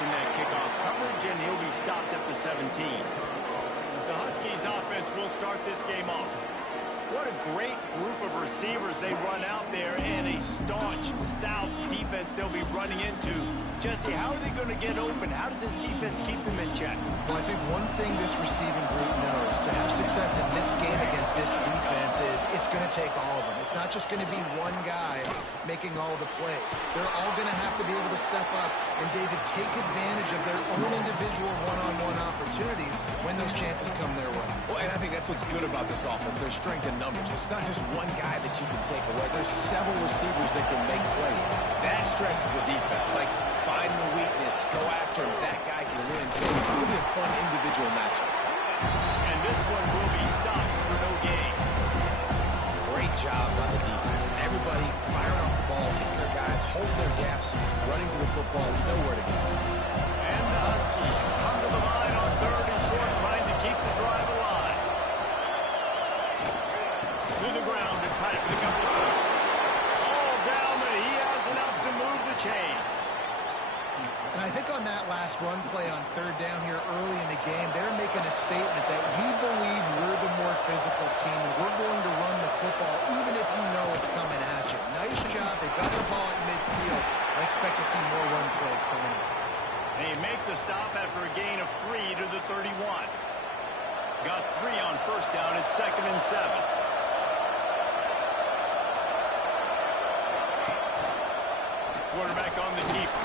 in that kickoff coverage, and he'll be stopped at the 17. The Huskies offense will start this game off. What a great group of receivers they run out there, and a staunch, stout defense they'll be running into. Jesse, how are they going to get open? How does this defense keep them in check? Well, I think one thing this receiving group knows to have success in this game against this defense is it's going to take all of them. It's not just going to be one guy making all of the plays. They're all going to have to be able to step up and, David, take advantage of their own individual one-on-one opportunities when those chances come their way. Well, and I think that's what's good about this offense. Their strength in numbers. It's not just one guy that you can take away. There's several receivers that can make plays. That stresses the defense. Like, find the weakness, go after him. That guy can win. So it's going to be a fun individual matchup. And this one will be stopped for no gain. Great job by the defense. Everybody firing off the ball, hitting their guys, holding their gaps, running to the football, nowhere to go. And the Huskies come to the line on 3rd and short, trying to keep the drive alive. To the ground to try to pick up the first. All down, but he has enough to move the chains. And I think on that last run play on 3rd down here early in the game, they're making a statement that we believe we're the more physical team, and we're going to run the football even if you know it's coming at you. Nice job. They got the ball at midfield. I expect to see more run plays coming in. They make the stop after a gain of 3 to the 31. Got 3 on 1st down at 2nd and 7. Quarterback on the keeper.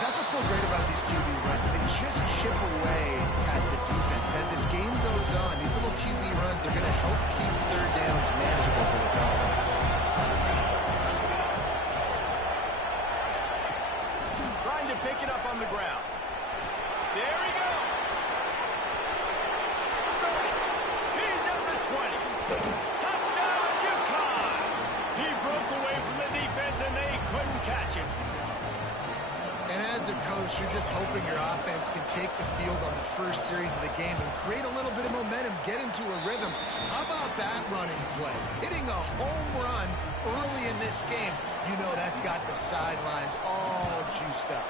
That's what's so great about these QB runs. They just chip away at the defense. And as this game goes on, these little QB runs, they're going to help keep 3rd downs manageable for this offense. Trying to pick it up on the ground. There he goes. 30. He's at the 20. Touchdown, Uconn. He broke away from the defense, and they couldn't catch him. And as a coach, you're just hoping your offense can take the field on the first series of the game and create a little bit of momentum, get into a rhythm. How about that running play? Hitting a home run early in this game. You know that's got the sidelines all juiced up.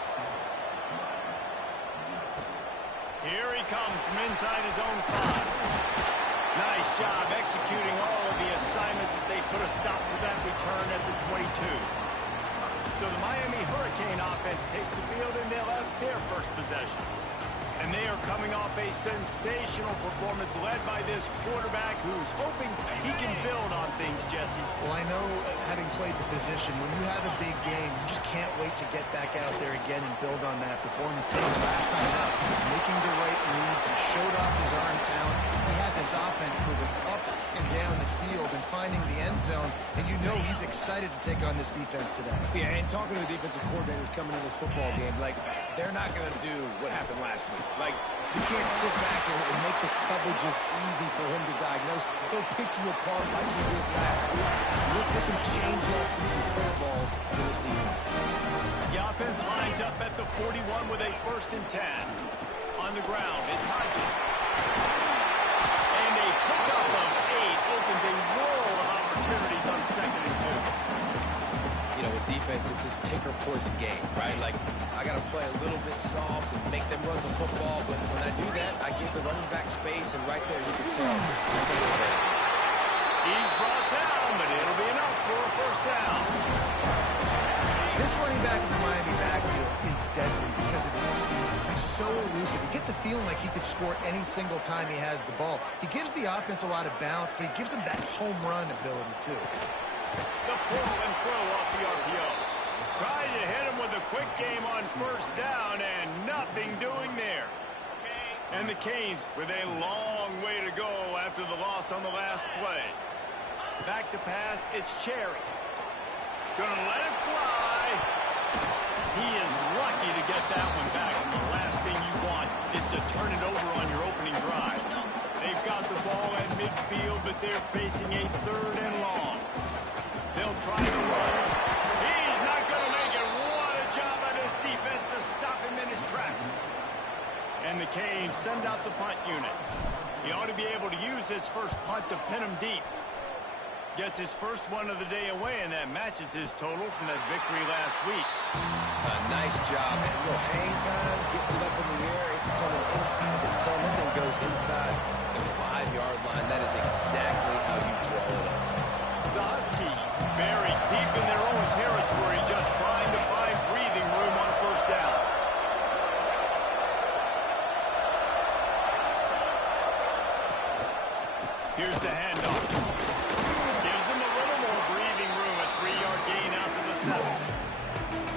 Here he comes from inside his own 5. Nice job executing all of the assignments as they put a stop to that return at the 22. So the Miami Hurricane offense takes the field, and they'll have their first possession. And they are coming off a sensational performance led by this quarterback who's hoping he can build on things, Jesse. Well, I know, having played the position, when you have a big game, you just can't wait to get back out there again and build on that performance. Last time out, he was making the right reads. He showed off his arm talent. He had this offense moving up and down the field and finding the end zone. And you know he's excited to take on this defense today. Yeah, and talking to the defensive coordinators coming in this football game, like, they're not going to do what happened last week. Like, you can't sit back and make the coverages easy for him to diagnose. He'll pick you apart like he did last week. Look for some change-ups and some curveballs for this defense. The offense lines up at the 41 with a 1st and 10. On the ground, it's Hodges. And a pickup of 8 opens a world of opportunities on 2nd and 2. You know, with defense, it's this pick-or-poison game, right? Like, I got to play a little bit soft and make them run the football, but when I do that, I give the running back space, and right there you can tell. He's brought down, but it'll be enough for a 1st down. This running back in the Miami backfield is deadly because of his speed. He's so elusive. You get the feeling like he could score any single time he has the ball. He gives the offense a lot of balance, but he gives them that home run ability, too. The pull and throw off the RPO. Trying to hit him with a quick game on 1st down, and nothing doing there. And the Canes with a long way to go after the loss on the last play. Back to pass, it's Cherry. Gonna let it fly. He is lucky to get that one back, and the last thing you want is to turn it over on your opening drive. They've got the ball at midfield, but they're facing a 3rd and long. They'll try to run. He's not going to make it. What a job by this defense to stop him in his tracks. And the Canes send out the punt unit. He ought to be able to use his first punt to pin him deep. Gets his first one of the day away, and that matches his total from that victory last week. Nice job. And a little hang time, getting it up in the air. It's coming inside the 10. That thing goes inside the 5-yard line. That is exactly how you draw it up. The Huskies buried deep in their own territory, just trying to find breathing room on first down. Here's the handoff. Gives them a little more breathing room, a 3-yard gain out to the 7.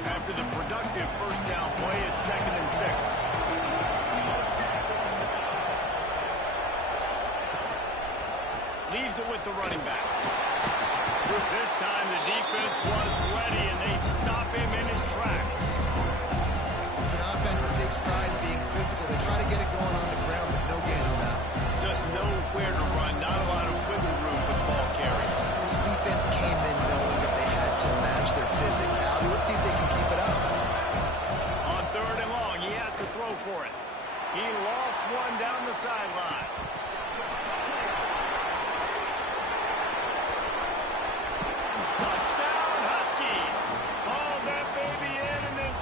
After the productive first down play, it's 2nd and 6. Leaves it with the running back. This time the defense was ready, and they stop him in his tracks. It's an offense that takes pride in being physical. They try to get it going on the ground, but no gain on that. Just nowhere to run, not a lot of wiggle room for the ball carry. This defense came in knowing that they had to match their physicality. Let's see if they can keep it up. On 3rd and long, he has to throw for it. He lost one down the sideline. Touchdown, Huskies! Haul that baby in and then...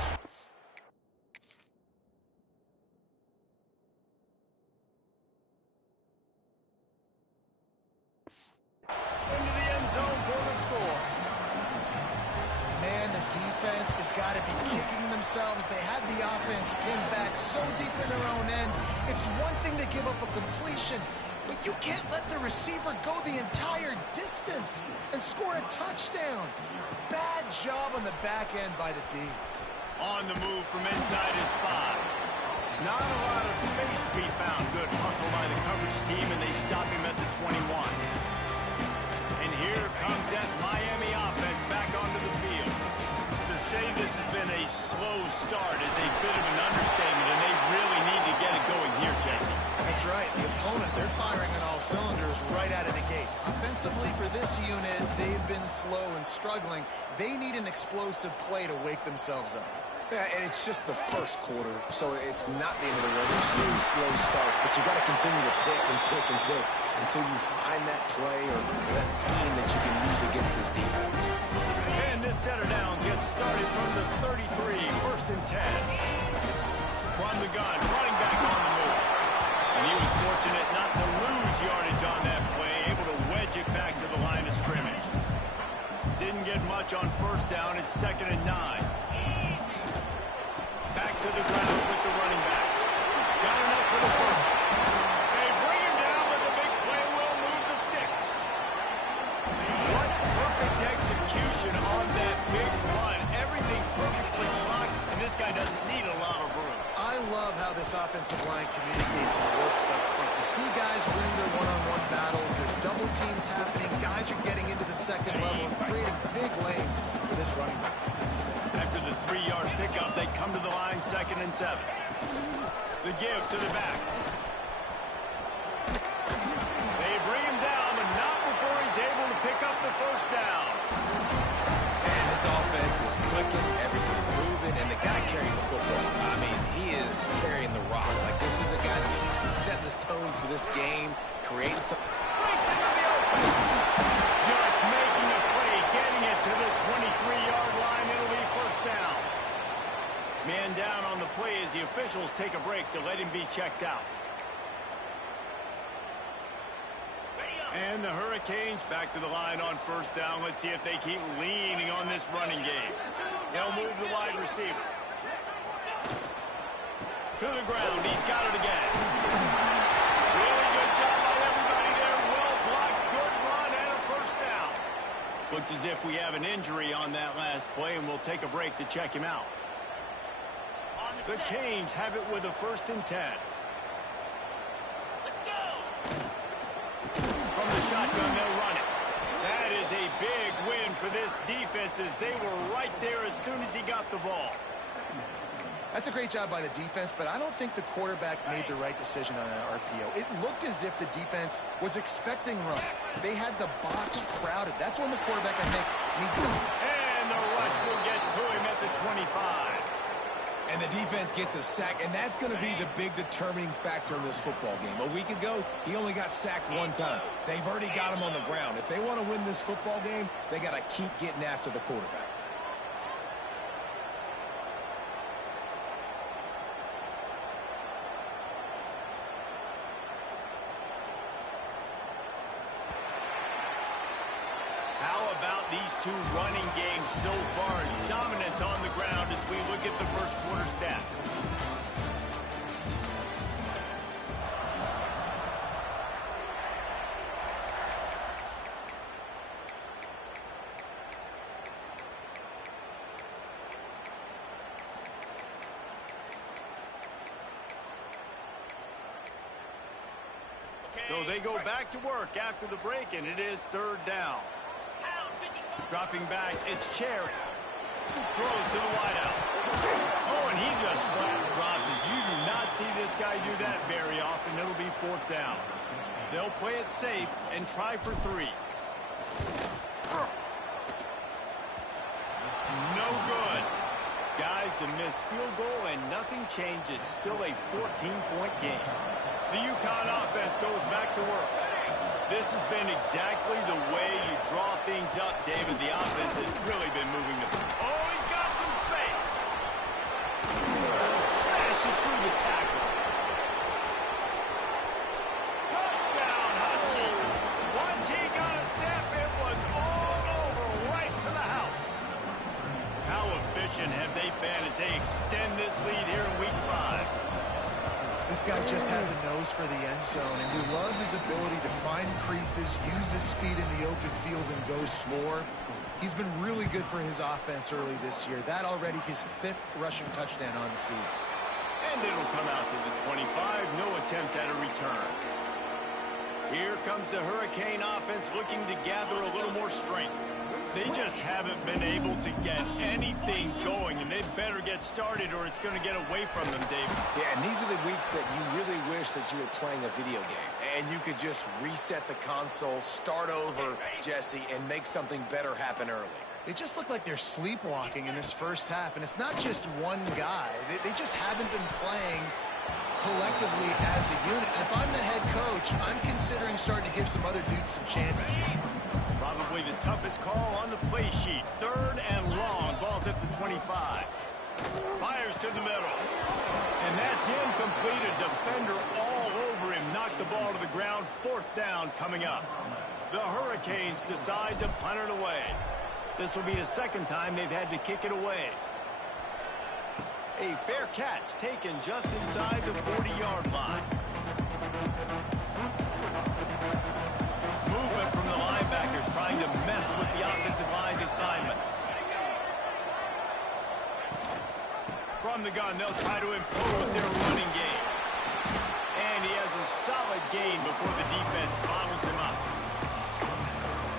into the end zone for the score. Man, the defense has got to be kicking themselves. They had the offense pinned back so deep in their own end. It's one thing to give up a completion, but you can't let the receiver go the entire distance and score a touchdown. Bad job on the back end by the D. On the move from inside his 5. Not a lot of space to be found. Good hustle by the coverage team, and they stop him at the 21. And here comes that Miami offense back onto the field. To say this has been a slow start is a bit of an understatement, and they really need to get it going here, Jesse. That's right. The opponent, they're firing on all cylinders right out of the gate. Offensively for this unit, they've been slow and struggling. They need an explosive play to wake themselves up. Yeah, and it's just the first quarter, so it's not the end of the road. There's soon slow starts, but you got to continue to pick and pick and pick until you find that play or that scheme that you can use against this defense. And this setter down gets started from the 33, 1st and 10. From the gun, running back on the move. And he was fortunate not to lose yardage on that play, able to wedge it back to the line of scrimmage. Didn't get much on first down. It's 2nd and 9. Back to the ground with the running back. Got enough for the first. They bring him down, but the big play will move the sticks. What perfect execution on that big run. Everything perfectly blocked, and this guy doesn't need a lot of room. I love how this offensive line communicates and works up front. You see guys winning their one-on-one battles. There's double teams happening. Guys are getting into the second level and creating big lanes for this running back. After the 3-yard pickup, they come to the line 2nd and 7. The give to the back. They bring him down, but not before he's able to pick up the first down. And this offense is clicking, everything's moving, and the guy carrying the football, I mean, he is carrying the rock. Like, this is a guy that's setting this tone for this game, creating some... Breaks into the open. Just making a play, getting it to the 23-yard line. It'll be first down. Man down on the play as the officials take a break to let him be checked out. And the Hurricanes back to the line on first down. Let's see if they keep leaning on this running game. They'll move the wide receiver. To the ground. He's got it again. Really good job by everybody there. Well blocked. Good run and a first down. Looks as if we have an injury on that last play, and we'll take a break to check him out. The Canes have it with a 1st and 10. Let's go. From the shotgun, they'll run it. That is a big win for this defense as they were right there as soon as he got the ball. That's a great job by the defense, but I don't think the quarterback made the right decision on that RPO. It looked as if the defense was expecting run. They had the box crowded. That's when the quarterback, I think, needs to... And the rush will get to him at the 25. And the defense gets a sack, and that's going to be the big determining factor in this football game. A week ago, he only got sacked one time. They've already got him on the ground. If they want to win this football game, they got to keep getting after the quarterback. These two running games so far, dominance on the ground as we look at the first quarter stats. So they go back to work after the break, and it is third down. Dropping back, it's Cherry. Throws to the wideout. Oh, and he just flat dropped it. You do not see this guy do that very often. It'll be fourth down. They'll play it safe and try for 3. No good. Guys, a missed field goal, and nothing changes. Still a 14-point game. The Uconn offense goes back to work. This has been exactly the way you draw things up, David. The offense has really been moving the... Oh, he's got some space. Smashes through the tackle. Touchdown, Husky. Once he got a step, it was all over, right to the house. How efficient have they been as they extend this lead here in Week 5? This guy just has a nose for the end zone, and you love his ability to find creases, use his speed in the open field, and go score. He's been really good for his offense early this year. That already his 5th rushing touchdown on the season. And it'll come out to the 25. No attempt at a return. Here comes the Hurricane offense looking to gather a little more strength. They just haven't been able to get anything going, and they better get started or it's going to get away from them, David. Yeah, and these are the weeks that you really wish that you were playing a video game, and you could just reset the console, start over, Jesse, and make something better happen early. They just look like they're sleepwalking in this first half, and it's not just one guy. They just haven't been playing collectively as a unit. And if I'm the head coach, I'm considering starting to give some other dudes some chances. Probably the toughest call on the play sheet. 3rd and long. Ball's at the 25. Fires to the middle. And that's incomplete. A defender all over him. Knocked the ball to the ground. 4th down coming up. The Hurricanes decide to punt it away. This will be the 2nd time they've had to kick it away. A fair catch taken just inside the 40-yard line. Movement from the linebackers trying to mess with the offensive line's assignments. From the gun, they'll try to impose their running game. And he has a solid gain before the defense bottles him up.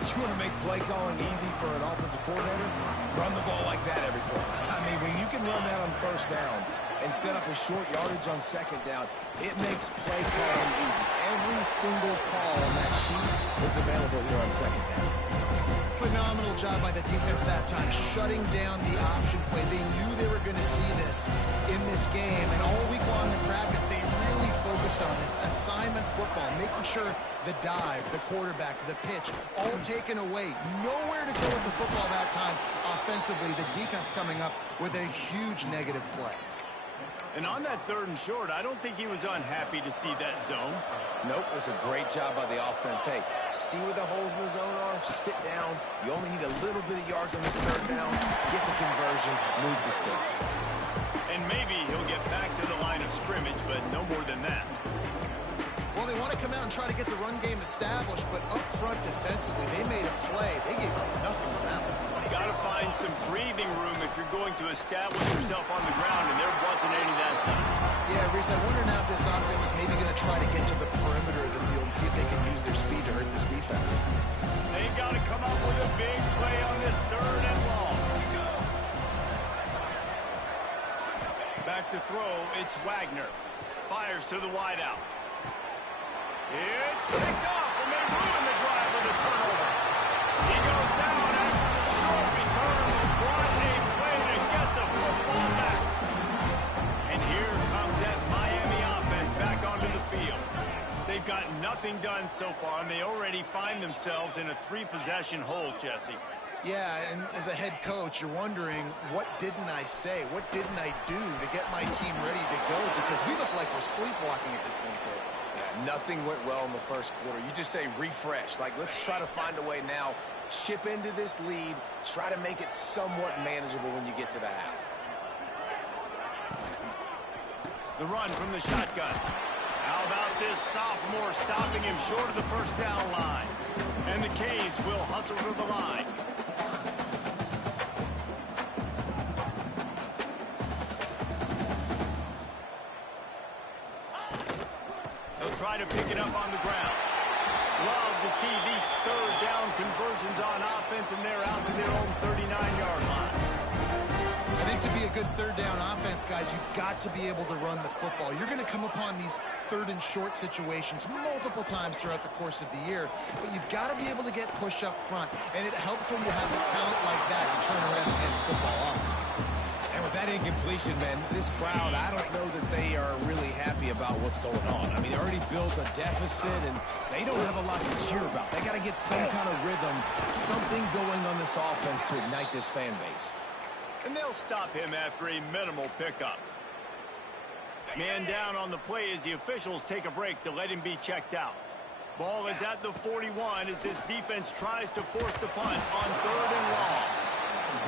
You want to make play calling easy for an offensive coordinator? Run the ball like that every play. I mean, when you can run that on 1st down and set up a short yardage on 2nd down, it makes play calling easy. Every single call on that sheet is available here on 2nd down. Phenomenal job by the defense that time, shutting down the option play. They knew they were going to see this in this game, and all week long in practice, they really focused on this assignment football, making sure the dive, the quarterback, the pitch, all taken away. Nowhere to go with the football that time. Offensively, the defense coming up with a huge negative play. And on that 3rd and short, I don't think he was unhappy to see that zone. Nope, it's a great job by the offense. Hey, see where the holes in the zone are? Sit down. You only need a little bit of yards on this 3rd down. Get the conversion, move the sticks. And maybe he'll get back to the line of scrimmage, but no more than that. Well, they want to come out and try to get the run game established, but up front defensively, they made a play. They gave up nothing on that one. Got to find some breathing room if you're going to establish yourself on the ground, and there wasn't any that time. Yeah, Reese, I wonder now if this offense is maybe going to try to get to the perimeter of the field and see if they can use their speed to hurt this defense. They got to come up with a big play on this 3rd and long. Back to throw, it's Wagner. Fires to the wideout. It's picked off, and they ruin the drive with a turnover. He goes down after the short return. LeBron a play to get the football back. being done so far, and they already find themselves in a 3-possession hole, Jesse. Yeah, and as a head coach, you're wondering, what didn't I say? What didn't I do to get my team ready to go? Because we look like we're sleepwalking at this point, Dave. Yeah, nothing went well in the first quarter. You just say refresh. Like, let's try to find a way now. Chip into this lead. Try to make it somewhat manageable when you get to the half. The run from the shotgun. How about this sophomore stopping him short of the first down line? And the Canes will hustle to the line. They'll try to pick it up on the ground. Love to see these third down conversions on offense, and they're out to their own 39-yard line. I think to be a good third down offense, guys, you've got to be able to run the football. You're going to come upon these third and short situations multiple times throughout the course of the year, but you've got to be able to get push up front, and it helps when you have a talent like that to turn around and hand the football off. And with that incompletion, man, this crowd, I don't know that they are really happy about what's going on. I mean, they already built a deficit, and they don't have a lot to cheer about. They got to get some kind of rhythm, something going on this offense to ignite this fan base. And they'll stop him after a minimal pickup. Man down on the play as the officials take a break to let him be checked out. Ball is at the 41 as this defense tries to force the punt on 3rd and long.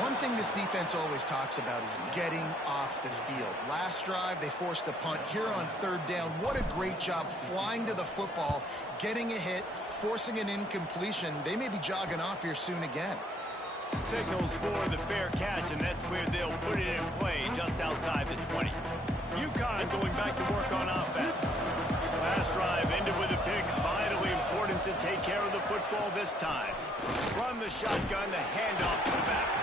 One thing this defense always talks about is getting off the field. Last drive, they forced a punt. Here on 3rd down, what a great job flying to the football, getting a hit, forcing an incompletion. They may be jogging off here soon again. Signals for the fair catch, and that's where they'll put it in play just outside the 20. Uconn going back to work on offense. Last drive ended with a pick. Vitally important to take care of the football this time. Run the shotgun, the handoff to the back.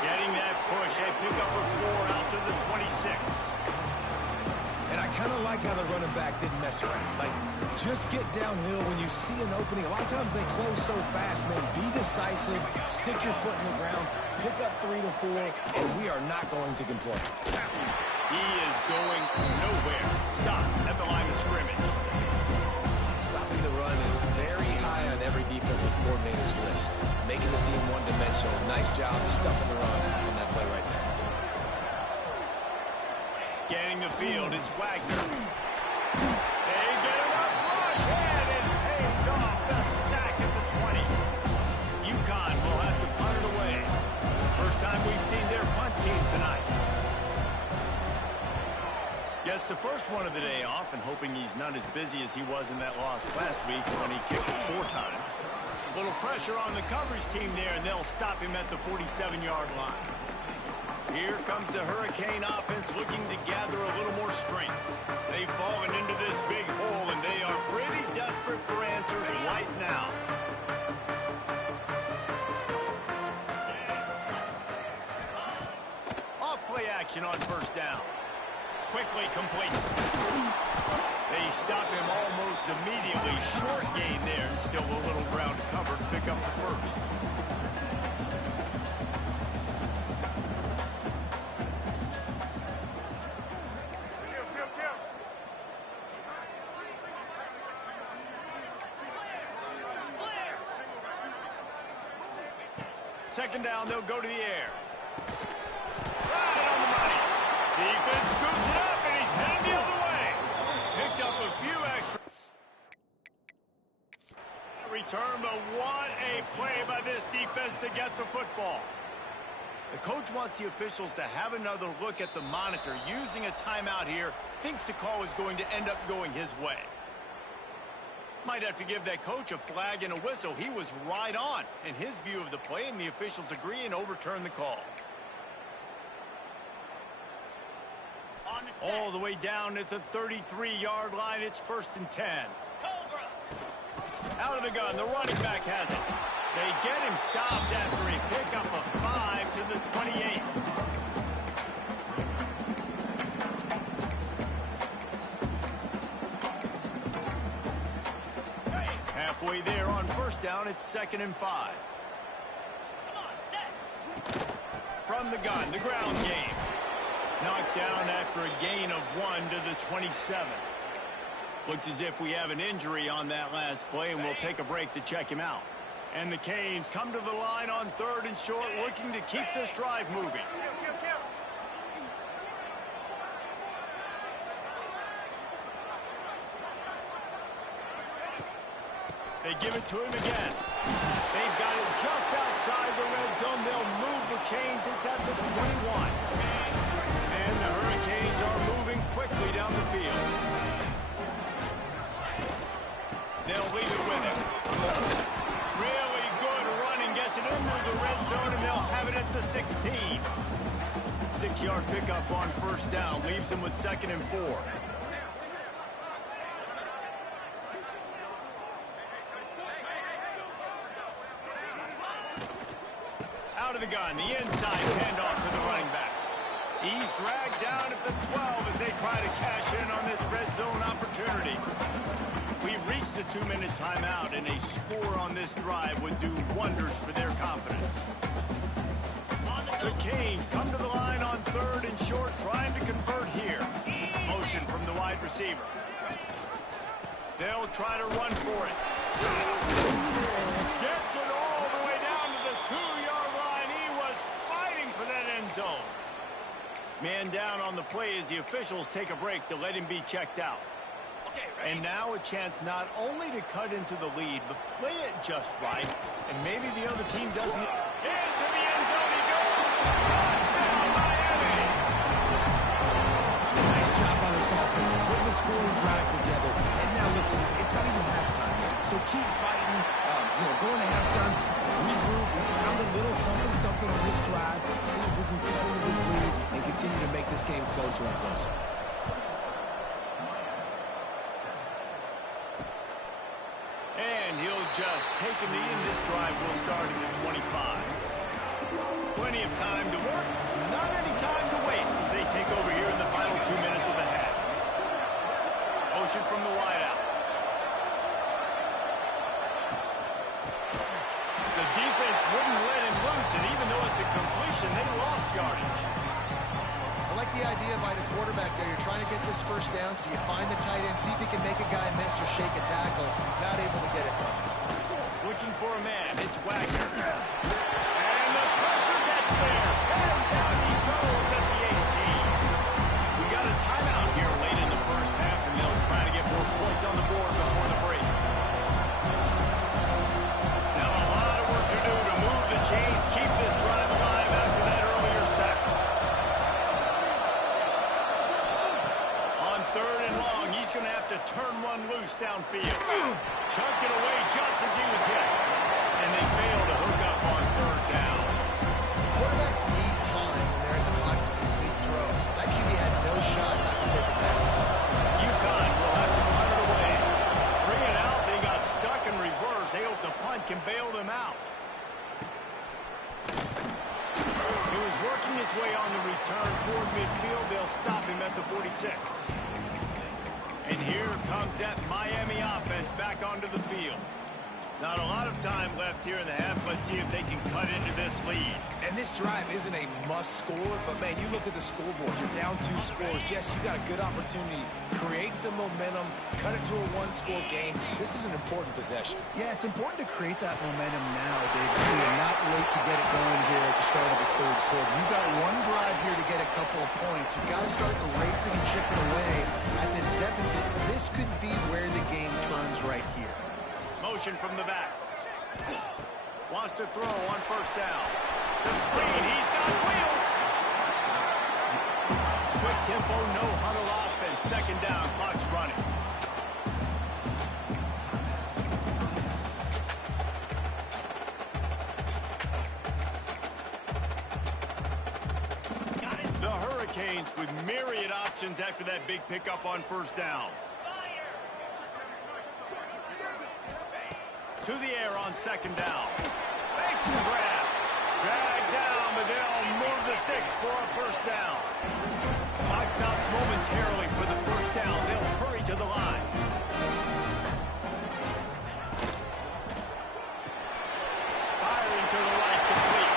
Getting that push, a pickup of 4 out to the 26. And I kind of like how the running back didn't mess around. Like, just get downhill when you see an opening. A lot of times they close so fast, man. Be decisive, stick your foot in the ground, pick up 3 to 4, and we are not going to complain. He is going nowhere. Stop at the line of scrimmage. Stopping the run is very high on every defensive coordinator's list. Making the team one-dimensional. Nice job stuffing the run on that play right there. Scanning the field, it's Wagner. They get enough rush, and it pays off the sack at the 20. Uconn will have to punt it away. First time we've seen their punt team tonight. Gets the first one of the day off, and hoping he's not as busy as he was in that loss last week when he kicked it 4 times. A little pressure on the coverage team there, and they'll stop him at the 47-yard line. Here comes the Hurricane offense looking to gather a little more strength. They've fallen into this big hole, and they are pretty desperate for answers right now. Off-play action on 1st down. Quickly complete. They stop him almost immediately. Short gain there, and still a little ground to cover to pick up the first. Second down, they'll go to the air. Right on the money. Defense scoops it up, and he's headed the other way. Picked up a few extra. Return, but what a play by this defense to get the football. The coach wants the officials to have another look at the monitor. Using a timeout here, thinks the call is going to end up going his way. Might have to give that coach a flag and a whistle. He was right on in his view of the play, and the officials agree and overturn the call. All the way down at the 33-yard line, it's 1st and 10. Out of the gun, the running back has it. They get him stopped after a pickup of 5 to the 28. Halfway there on 1st down, it's 2nd and 5. From the gun, the ground game. Knocked down after a gain of 1 to the 27. Looks as if we have an injury on that last play, and we'll take a break to check him out. And the Canes come to the line on 3rd and short, looking to keep this drive moving. They give it to him again. They've got it just outside the red zone. They'll move the chains. It's at the 21. And the Hurricanes are moving quickly down the field. They'll leave it with him. Really good running. Gets it into the red zone, and they'll have it at the 16. 6-yard pickup on 1st down. Leaves them with 2nd and 4. Out of the gun, the inside handoff to the running back. He's dragged down at the 12 as they try to cash in on this red zone opportunity. We've reached the 2-minute timeout, and a score on this drive would do wonders for their confidence. The Canes come to the line on 3rd and short, trying to convert here. Motion from the wide receiver. They'll try to run for it. Gets it all the way down to the 2-yard line. He was fighting for that end zone. Man down on the play as the officials take a break to let him be checked out. And now a chance not only to cut into the lead, but play it just right. And maybe the other team doesn't. Into the end zone he goes. Touchdown, Miami! Nice job by this offense, putting the scoring drive together. And now listen, it's not even halftime yet, so keep fighting. Going to halftime, regroup, found a little something on this drive. See if we can get into this lead and continue to make this game closer and closer. And he'll just take a knee, and this drive will start at the 25. Plenty of time to work, not any time to waste as they take over here in the final 2 minutes of the half. Motion from the wideout. The defense wouldn't let him loose, and even though it's a completion, they lost yardage. I like the idea by the quarterback there. You're trying to get this 1st down, so you find the tight end, see if he can make a guy miss or shake a tackle. Not able to get it done. Looking for a man. It's Wagner. And the pressure gets there. And down he goes at the 18. We got a timeout here late in the 1st half, and they'll try to get more points on the board before the break. Now a lot of work to do to move the chains, keep this drive alive after that earlier sack. On 3rd and long, he's going to have to turn one loose downfield. Chunked it away just as he was hit. And they fail to hook up on 3rd down. Quarterbacks need time when they're in the pocket to complete throws. That QB had no shot not to take it back. Uconn will have to punt it away. Bring it out. They got stuck in reverse. They hope the punt can bail them out. He was working his way on the return toward midfield. They'll stop him at the 46. And here comes that Miami offense back onto the field. Not a lot of time left here in the half. Let's see if they can cut into this lead. And this drive isn't a must score, but man, you look at the scoreboard, you're down 2 scores. Jess, you got a good opportunity. Create some momentum, cut it to a 1-score game. This is an important possession. Yeah, it's important to create that momentum now, David, too, and not wait to get it going here at the start of the 3rd quarter. You've got one drive here to get a couple of points. You've got to start erasing and chipping away at this deficit. This could be where the game turns right here. Motion from the back. Wants to throw on 1st down. The screen, he's got wheels. Quick tempo, no huddle offense. 2nd down, clock's running. The Hurricanes with myriad options after that big pickup on 1st down. To the air on 2nd down. Makes the grab. Dragged down, but they'll move the sticks for a 1st down. Clock stops momentarily for the 1st down. They'll hurry to the line. Firing to the right, complete.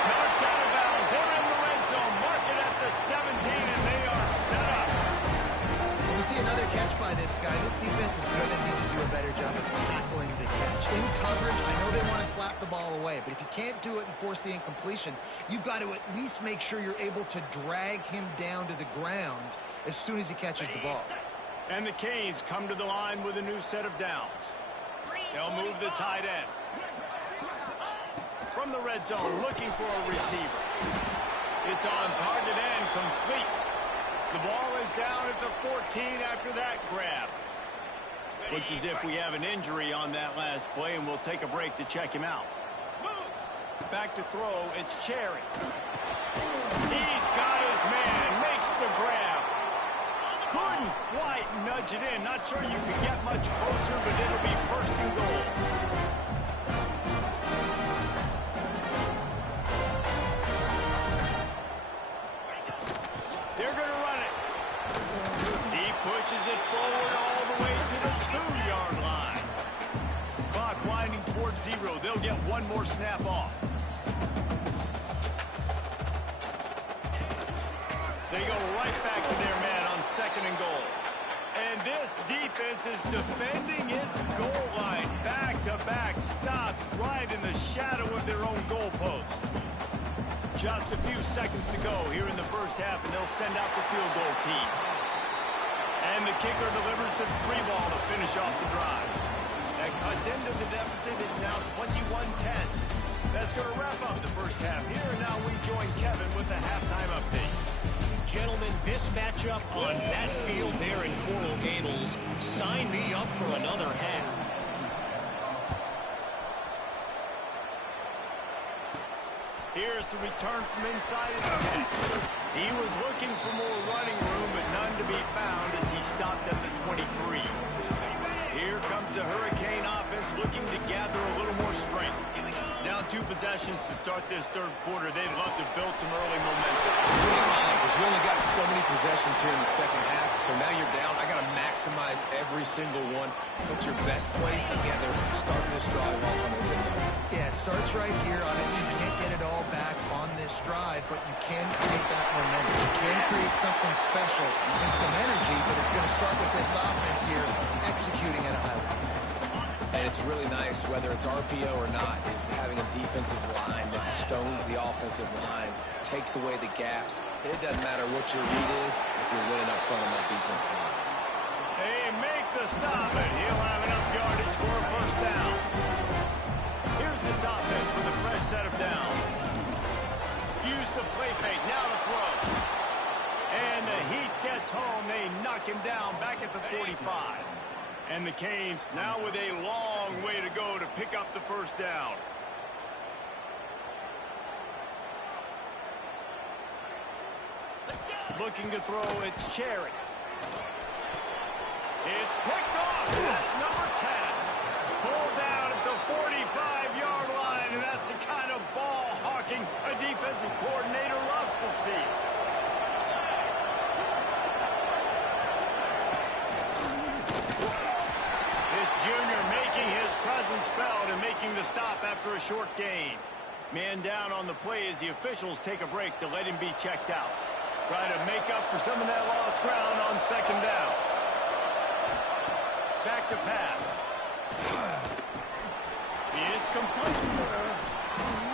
Knocked out of bounds. They're in the red zone. Mark it at the 17, and they are set up. We see another catch by this this guy. This defense is going to need to do a better job of tackling the catch. In coverage, I know they want to slap the ball away, but if you can't do it and force the incompletion, you've got to at least make sure you're able to drag him down to the ground as soon as he catches the ball. And the Canes come to the line with a new set of downs. They'll move the tight end. From the red zone, looking for a receiver. It's on target and complete. The ball is down at the 14 after that grab. Looks as if we have an injury on that last play, and we'll take a break to check him out. Back to throw, it's Cherry. He's got his man, makes the grab. Couldn't quite nudge it in. Not sure you could get much closer, but it'll be first and goal. They're going to run it. He pushes it forward all the way to the 2-yard line. Clock winding towards 0. They'll get one more snap off. They go right back to their man on 2nd and goal. And this defense is defending its goal line. Back-to-back stops right in the shadow of their own goalpost. Just a few seconds to go here in the first half, and they'll send out the field goal team. And the kicker delivers the 3 ball to finish off the drive. That cuts into the deficit. It's now 21-10. That's going to wrap up the first half here, and now we join Kevin with the halftime update. Gentlemen, this matchup on that field there in Coral Gables, sign me up for another half. Here's the return from inside his 10. He was looking for more running room, but none to be found as he stopped at the 23. Here comes the Hurricane offense looking to gather a little more strength. Down 2 possessions to start this third quarter. They'd love to build some early momentum. Because you only got so many possessions here in the second half, so now you're down. I got to maximize every single one. Put your best plays together. Start this drive off on a good note. Yeah, it starts right here. Honestly, you can't get it all back on this drive, but you can create that momentum. You can create something special and some energy, but it's going to start with this offense here executing at a high level. And it's really nice, whether it's RPO or not, is having a defensive line that stones the offensive line, takes away the gaps. It doesn't matter what your read is if you're winning up front on that defensive line. They make the stop, and he'll have enough yardage for a first down. Here's this offense with a fresh set of downs. Use the play fake, now to throw. And the Heat gets home. They knock him down back at the 45. And the Canes now with a long way to go to pick up the first down. Looking to throw, it's Cherry. It's picked off. That's number 10. Pulled down at the 45-yard line, and that's the kind of ball hawking a defensive coordinator loves to see. Junior making his presence felt and making the stop after a short gain. Man down on the play as the officials take a break to let him be checked out. Trying to make up for some of that lost ground on 2nd down. Back to pass. It's complete.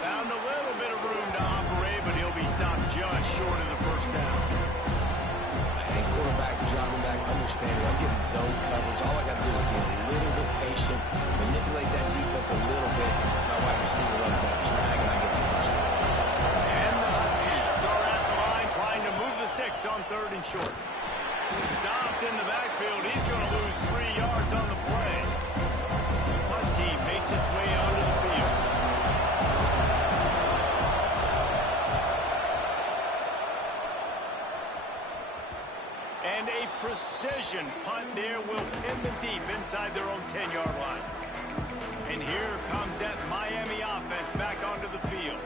Found a little bit of room to operate, but he'll be stopped just short of the first down. Quarterback, dropping back, understanding I'm getting zone coverage. All I got to do is be a little bit patient, manipulate that defense a little bit. My wide receiver runs that drag, and I get the first down. And the Huskies are at the line trying to move the sticks on 3rd and short. Stopped in the backfield. He's going to lose 3 yards on the play. The punt team makes its way onto the field. And a precision punt there will pin them deep inside their own 10-yard line. And here comes that Miami offense back onto the field.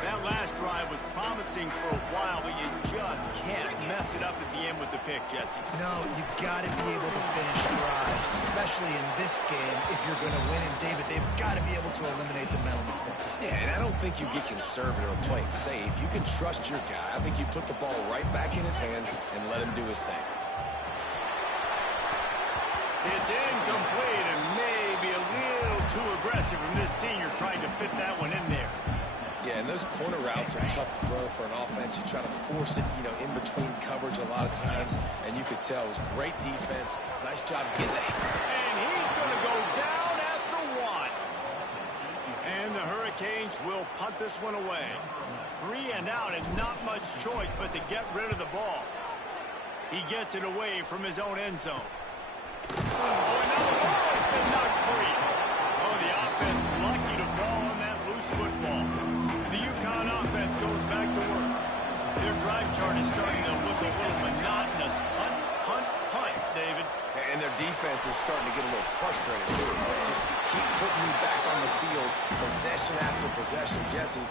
That last drive was promising for a while, but you just can't mess it up at the end with the pick, Jesse. No, you've got to be able to finish drives, especially in this game if you're going to win. And, David, they've got to be able to eliminate the mental mistakes. Yeah, and I don't think you get conservative or play it safe. You can trust your guy. I think you put the ball right back in his hands and let him do his thing. It's incomplete and maybe a little too aggressive from this senior trying to fit that one in there. Yeah, and those corner routes are tough to throw for an offense. You try to force it, in between coverage a lot of times, and you could tell it was great defense. Nice job getting the... And he's going to go down at the 1. And the Hurricanes will punt this one away. 3 and out and not much choice but to get rid of the ball. He gets it away from his own end zone. Oh, and now the ball has been knocked free. Oh, the offense lucky to fall on that loose football. The Uconn offense goes back to work. Their drive chart is starting to look a little monotonous. Punt, punt, punt, David. And their defense is starting to get a little frustrated, too. They just keep putting me back on the field, possession after possession. Jesse,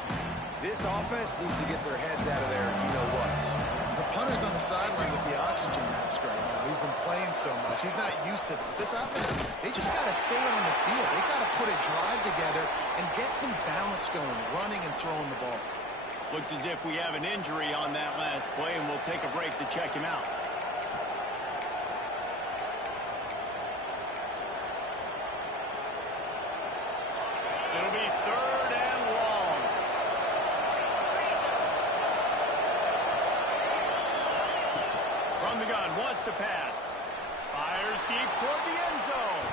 this offense needs to get their heads out of there, you-know-whats. The punter's on the sideline with the oxygen mask right now. He's been playing so much. He's not used to this. This offense, they just got to stay on the field. They got to put a drive together and get some balance going, running and throwing the ball. Looks as if we have an injury on that last play, and we'll take a break to check him out. It'll be 3rd and long. From the gun, wants to pass. Fires deep toward the end zone.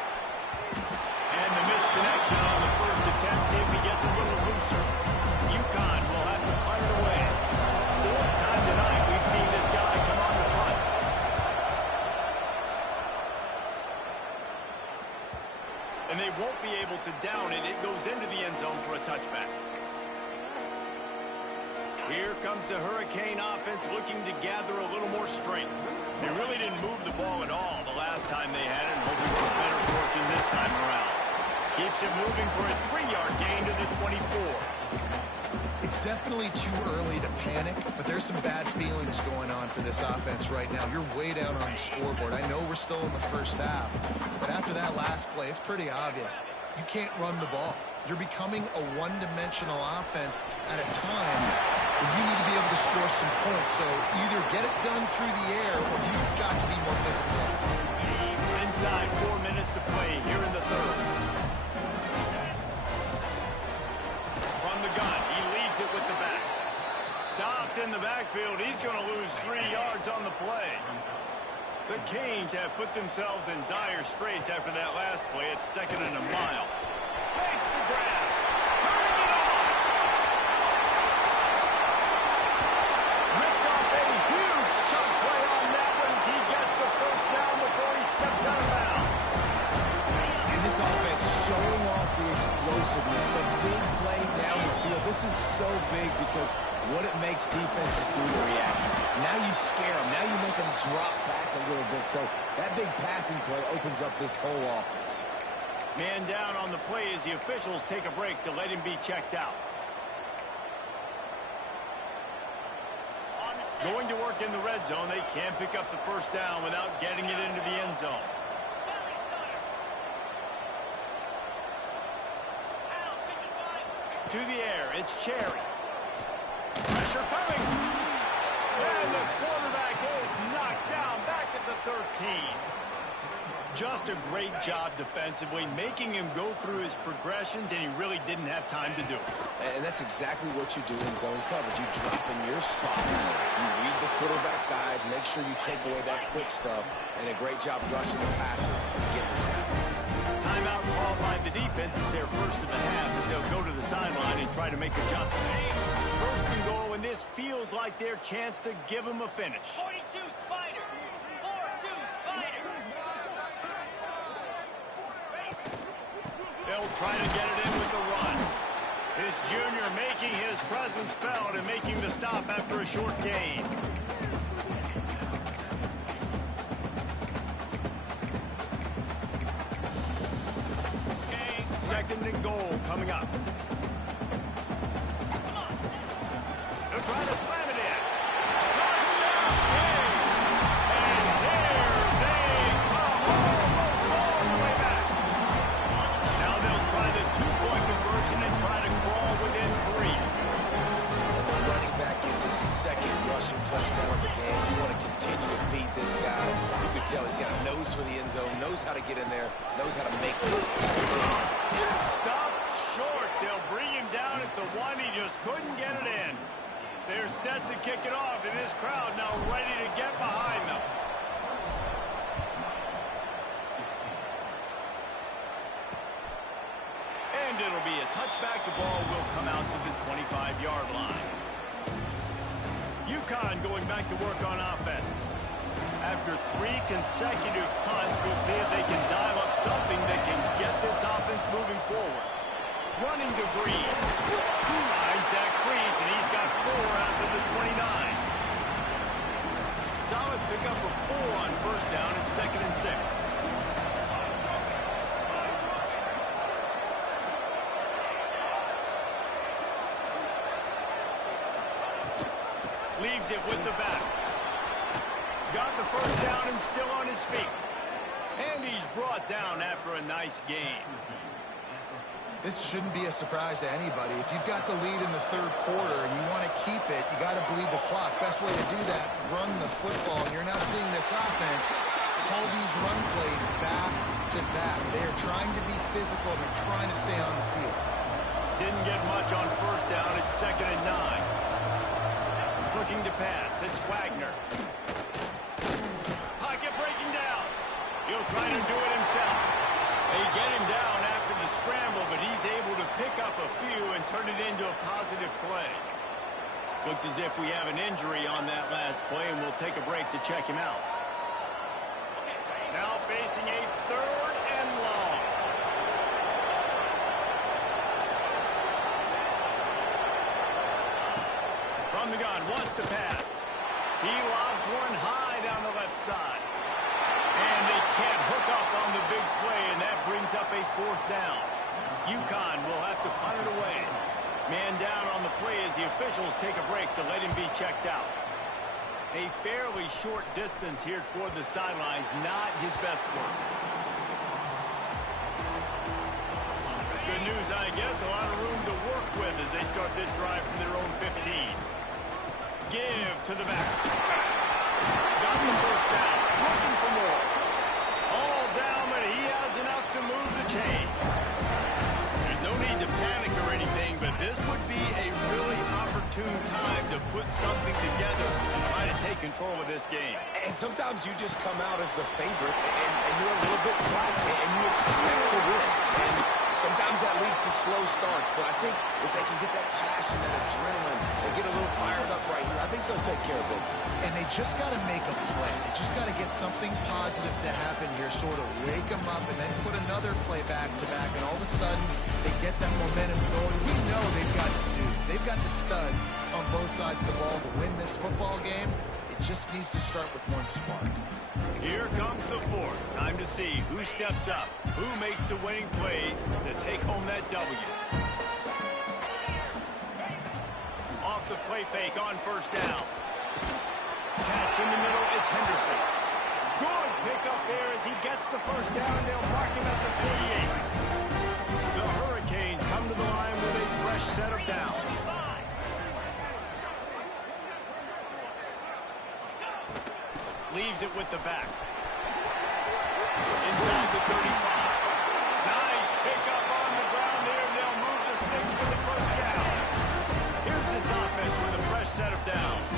And the misconnection on the first attempt. See if he gets a little looser. Uconn will have to punt it away. 4th time tonight we've seen this guy come on the punt. And they won't be able to down it. It goes into the end zone for a touchback. Here comes the Hurricane offense looking to gather a little more strength. They really didn't move the ball at all the last time they had it, hoping for better fortune this time around. Keeps it moving for a 3-yard gain to the 24. It's definitely too early to panic, but there's some bad feelings going on for this offense right now. You're way down on the scoreboard. I know we're still in the first half, but after that last play, it's pretty obvious. You can't run the ball. You're becoming a one-dimensional offense at a time when you need to be able to score some points. So either get it done through the air or you've got to be more physical up front. Inside 4 minutes to play here in the 3rd. From the gun, he leaves it with the back. Stopped in the backfield. He's going to lose 3 yards on the play. The Canes have put themselves in dire straits after that last play. It's 2nd and a mile. Makes the grab. Turning it on. Ripped off a huge shot play on that one as he gets the first down before he steps out of bounds. And this offense showing off the explosiveness, the big play down the field. This is so big because what it makes defenses do to react. Now you scare them. Now you make them drop back a little bit. So that big passing play opens up this whole offense. Man down on the play as the officials take a break to let him be checked out. Going to work in the red zone. They can't pick up the first down without getting it into the end zone. To the air, it's Cherry. Pressure coming. And the quarterback is knocked down back at the 13. Just a great job defensively, making him go through his progressions, and he really didn't have time to do it. And that's exactly what you do in zone coverage. You drop in your spots. You read the quarterback's eyes, make sure you take away that quick stuff, and a great job rushing the passer and getting the sack. Timeout called by the defense is their first of the half as they'll go to the sideline and try to make adjustments. 1st and goal, and this feels like their chance to give them a finish. 42 Spider. 4-2 Spider. They'll try to get it in with the run. This junior making his presence felt and making the stop after a short gain. Okay, 2nd and goal coming up. They'll try to slam it in. Touchdown, King! And here they come almost all the way back. Now they'll try the 2-point conversion and try to crawl within 3. And the running back gets his 2nd rushing touchdown of the game. You want to continue to feed this guy. You can tell he's got a nose for the end zone, knows how to get in there, knows how to make those. Stop short. They'll bring him down at the 1. He just couldn't get it in. They're set to kick it off, and this crowd now ready to get behind them. And it'll be a touchback. The ball will come out to the 25-yard line. Uconn going back to work on offense. After 3 consecutive punts, we'll see if they can dial up something that can get this offense moving forward. Running to Green. Finds that crease, and he's got 4 out to the 29. Solid pickup of 4 on first down and 2nd and 6. Leaves it with the back. Got the first down and still on his feet. And he's brought down after a nice gain. This shouldn't be a surprise to anybody. If you've got the lead in the 3rd quarter and you want to keep it, you got to bleed the clock. Best way to do that, run the football. And you're now seeing this offense call these run plays back to back. They are trying to be physical. They're trying to stay on the field. Didn't get much on first down. It's 2nd and 9. Looking to pass. It's Wagner. Pocket breaking down. He'll try to do it himself. They get him down after the scramble, but he's able to pick up a few and turn it into a positive play. Looks as if we have an injury on that last play, and we'll take a break to check him out. Now facing a 3rd and long. From the gun, wants to pass. He lobs one high down the left side. And they can't hook up on the big play, and that brings up a 4th down. Uconn will have to punt it away. Man down on the play as the officials take a break to let him be checked out. A fairly short distance here toward the sidelines, not his best work. Good news, I guess, a lot of room to work with as they start this drive from their own 15. Give to the back. Got the first down. Looking for more. All down, but he has enough to move the chains. There's no need to panic or anything, but this would be a really opportune time to put something together and try to take control of this game. And sometimes you just come out as the favorite, and you're a little bit flat, and you expect to win. And sometimes that leads to slow starts, but I think if they can get that passion, that adrenaline, and get a little fired up right here, I think they'll take care of business. And they just got to make a play. They just got to get something positive to happen here, sort of wake them up, and then put another play back to back, and all of a sudden they get that momentum going. We know they've got the dudes. They've got the studs on both sides of the ball to win this football game. It just needs to start with one spark. Here comes the 4th. Time to see who steps up, who makes the winning plays to take home that W. Off the play fake on first down. Catch in the middle, it's Henderson. Good pickup there as he gets the first down. They'll mark him at the 48. The Hurricanes come to the line with a fresh set of downs. Leaves it with the back. Inside the 35. Nice pickup on the ground there. They'll move the sticks for the first down. Here's this offense with a fresh set of downs.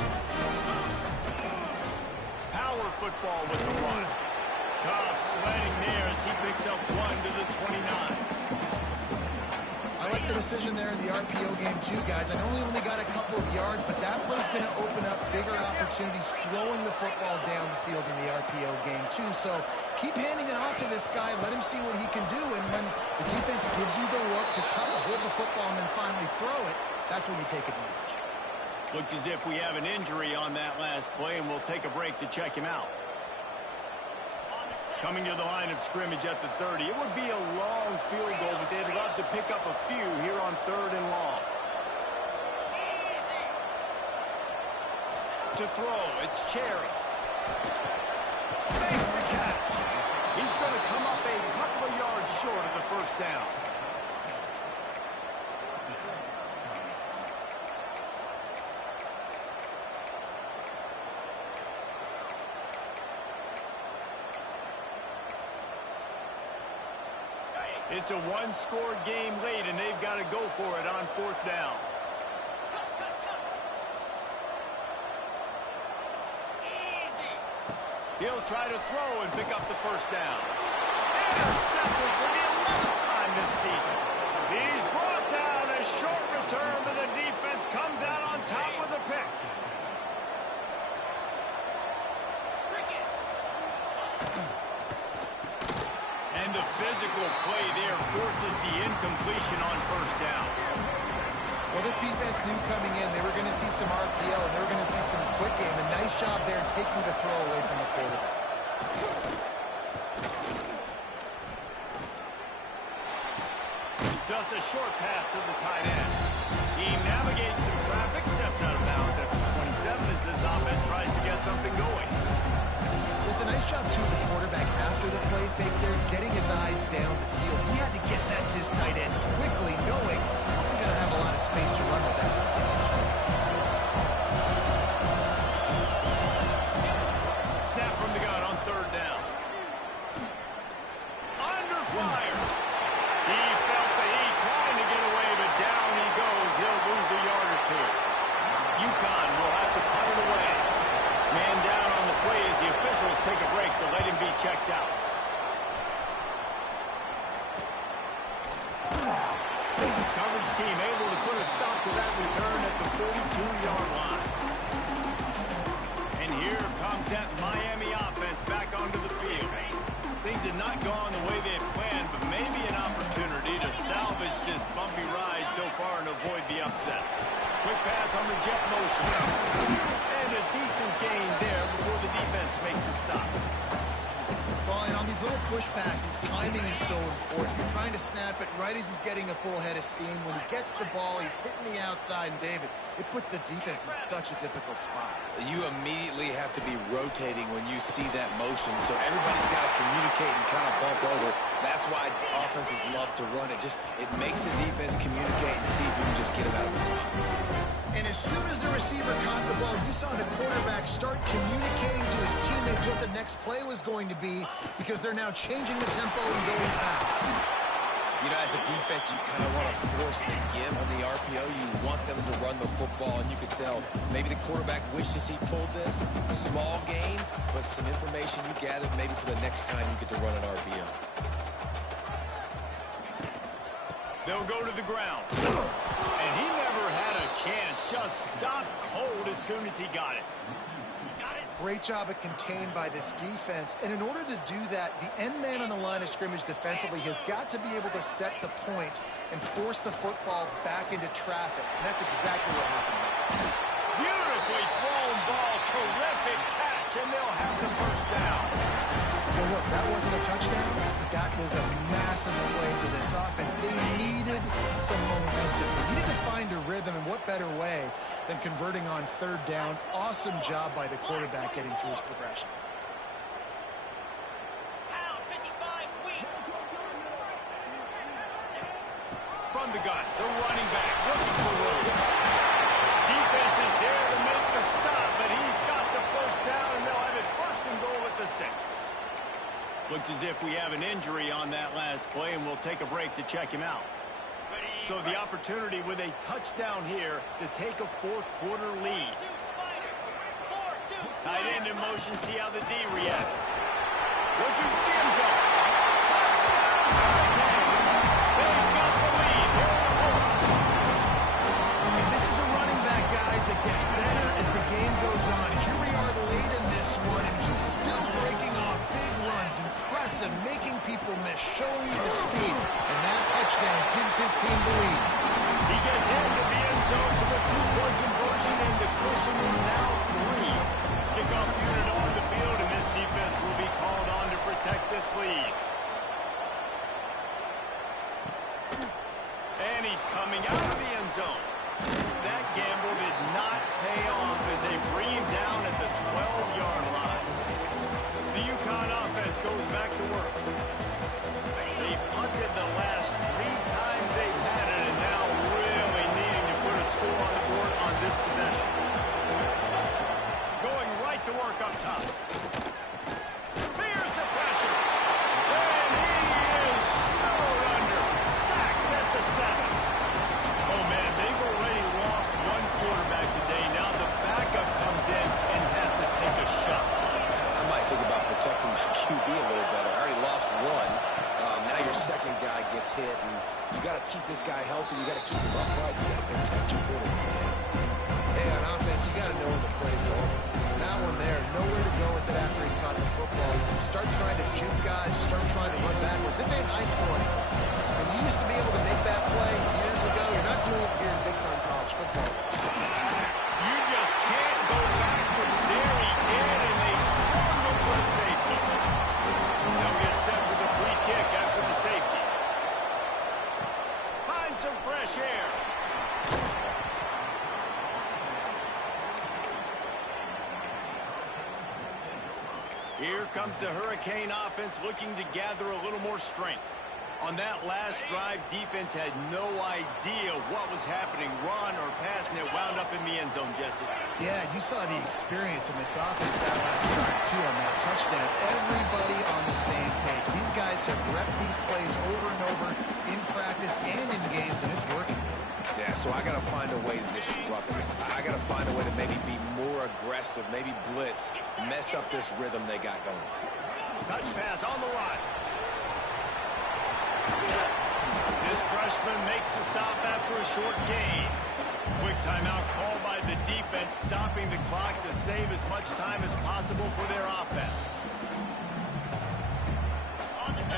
Power football with the run. Tough sledding there as he picks up 1 to the 29. I like the decision there in the RPO game too, guys. I know he only got a couple of yards, but that play's going to open up bigger opportunities throwing the football down the field in the RPO game too. So keep handing it off to this guy. Let him see what he can do. And when the defense gives you the look to hold the football and then finally throw it, that's when you take advantage. Looks as if we have an injury on that last play, and we'll take a break to check him out. Coming to the line of scrimmage at the 30. It would be a long field goal, but they'd love to pick up a few here on 3rd and long. To throw, it's Cherry. Makes the catch. He's going to come up a couple of yards short of the first down. It's a one-score game late, and they've got to go for it on 4th down. Easy. He'll try to throw and pick up the 1st down. Intercepted for the 11th time this season. He's brought down. A short return, but the defense comes out on top with a pick. And the physical play there forces the incompletion on 1st down. Well, this defense knew coming in they were going to see some RPO and they were going to see some quick game. A nice job there taking the throw away from the quarterback. Just a short pass to the tight end. He navigates some traffic, steps out of bounds at 27 as this offense tries to get something going. It's a nice job, too, of the quarterback after the play fake there, getting his eyes down the field. He had to get that to his tight end quickly, knowing he wasn't going to have a lot of space to run with that catch. Snap from the gun on 3rd down. Under fire. He felt the heat trying to get away, but down he goes. He'll lose a yard or two. Uconn will have to punt it away. Man down on the play as the officials take a break to let him be checked out. Coverage team able to put a stop to that return at the 42-yard line. And here comes that Miami offense back onto the field. Things have not gone the way they had planned, but maybe an opportunity to salvage this bumpy ride so far and avoid the upset. Quick pass on the jet motion. And a decent gain there before the defense makes a stop. Well, and on these little push passes, timing is so important. You're trying to snap it right as he's getting a full head of steam. When he gets the ball, he's hitting the outside, and David, it puts the defense in such a difficult spot. You immediately have to be rotating when you see that motion, so everybody's got to communicate and kind of bump over. That's why offenses love to run it. It makes the defense communicate and see if you can just get him out of the spot. And as soon as the receiver caught the ball, you saw the quarterback start communicating to his teammates what the next play was going to be, because they're now changing the tempo and going fast. You know, as a defense, you kind of want to force the give on the RPO. You want them to run the football, and you can tell maybe the quarterback wishes he pulled this. Small gain, but some information you gathered maybe for the next time you get to run an RPO. They'll go to the ground. And he never had a chance. Just stopped cold as soon as he got it. Great job at contained by this defense. And in order to do that, the end man on the line of scrimmage defensively has got to be able to set the point and force the football back into traffic. And that's exactly what happened. Beautifully thrown ball. Terrific catch. And they'll have the 1st down. Well, look, that wasn't a touchdown. That was a massive play for this offense. They needed some momentum. They needed to find a rhythm, and what better way than converting on 3rd down. Awesome job by the quarterback getting through his progression. From the gun, the running back looking for room. Defense is there to make the stop, but he's got the 1st down, and they'll have it 1st and goal at the 6. Looks as if we have an injury on that last play, and we'll take a break to check him out. So the opportunity with a touchdown here to take a 4th quarter lead. Tight end in motion, see how the D reacts. Looking for the end zone. Touchdown, Hurricane! They've got the lead here in the 4th. And this is a running back, guys, that gets better as the game goes on. Here we are late in this one, and he's still breaking off big runs. Impressive, making people miss, showing you the speed. And that touchdown gives his team the lead. He gets into the end zone for the 2-point conversion, and the cushion is now 3. Kickoff unit on the field, and this defense will be called on to protect this lead. And he's coming out of the end zone. That gamble did not pay off as they bring him down at the 12-yard line. The Uconn offense goes back to work. They've punted the last 3 times they've had it, and now really needing to put a score on the board on this possession. Going right to work up top. Here's the pressure. And he is snowed under. keep this guy healthy. You got to keep him upright. You got to protect your quarterback, man. Hey, on offense, you got to know when the play's over. That one there, nowhere to go with it after he caught the football. You start trying to juke guys, you start trying to run backward. This ain't high school anymore. When you used to be able to make that play years ago, you're not doing it here in big-time college football. You just can't go backwards. There he did, and they swung him for a safety. They'll get set for the free kick after the safety. Find some fresh air. Here comes the Hurricane offense looking to gather a little more strength. On that last drive, defense had no idea what was happening, run or pass, and it wound up in the end zone, Jesse. Yeah, you saw the experience in this offense that last drive, too, on that touchdown. Everybody on the same page. These guys have repped these plays over and over in practice and in games, and it's working. Yeah, so I got to find a way to disrupt it. I got to find a way to maybe be more aggressive, maybe blitz, mess up this rhythm they got going. Touch pass on the line. This freshman makes the stop after a short gain. Quick timeout called by the defense, stopping the clock to save as much time as possible for their offense.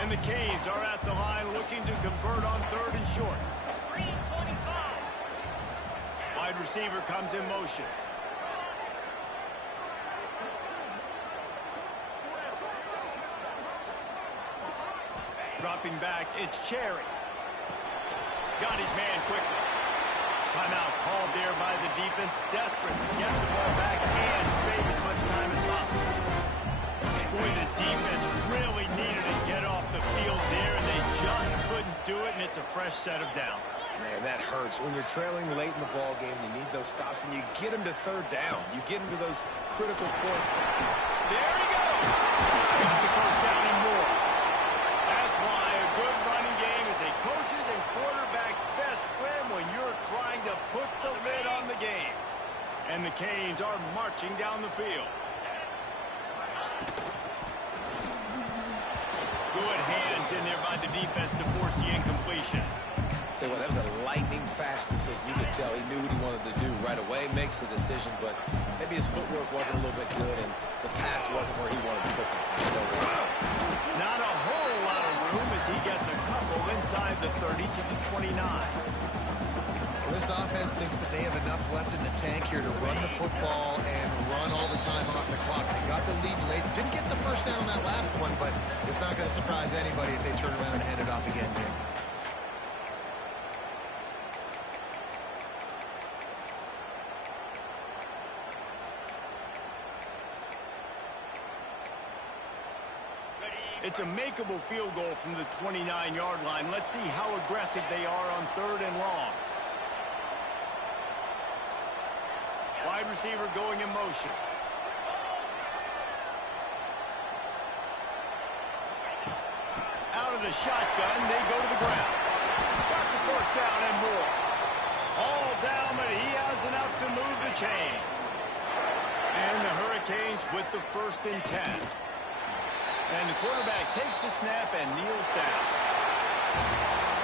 And the Canes are at the line looking to convert on 3rd and short. 3:25. Wide receiver comes in motion. Dropping back, it's Cherry. Got his man quickly. Timeout called there by the defense. Desperate to get the ball back and save as much time as possible. Boy, the defense really needed to get off the field there, and they just couldn't do it, and it's a fresh set of downs. Man, that hurts. When you're trailing late in the ball game, you need those stops, and you get them to 3rd down. You get them to those critical points. There he goes. Got the first down and more. That's why a good running game is a coach's and quarterback's best friend when you're trying to put the lid on the game. And the Canes are marching down the field. Good hands in there by the defense to force the incompletion. Tell you what, that was a lightning-fast decision. You could tell he knew what he wanted to do right away, makes the decision, but maybe his footwork wasn't a little bit good, and the pass wasn't where he wanted to put that thing. Not a whole lot of room as he gets a couple inside the 30 to the 29. Well, this offense thinks that they have enough left in the tank here to run the football and run all the time off the clock. They got the lead late. Didn't get the first down on that last one, but it's not going to surprise anybody if they turn around and hand it off again here. It's a makeable field goal from the 29-yard line. Let's see how aggressive they are on 3rd and long. Wide receiver going in motion. Out of the shotgun, they go to the ground. Got the first down and more. All down, but he has enough to move the chains. And the Hurricanes with the 1st and 10. And the quarterback takes the snap and kneels down.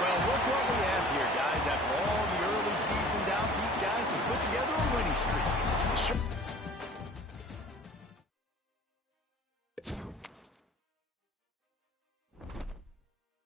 Well, look what we have here, guys. After all the early season downs, these guys have put together a winning streak.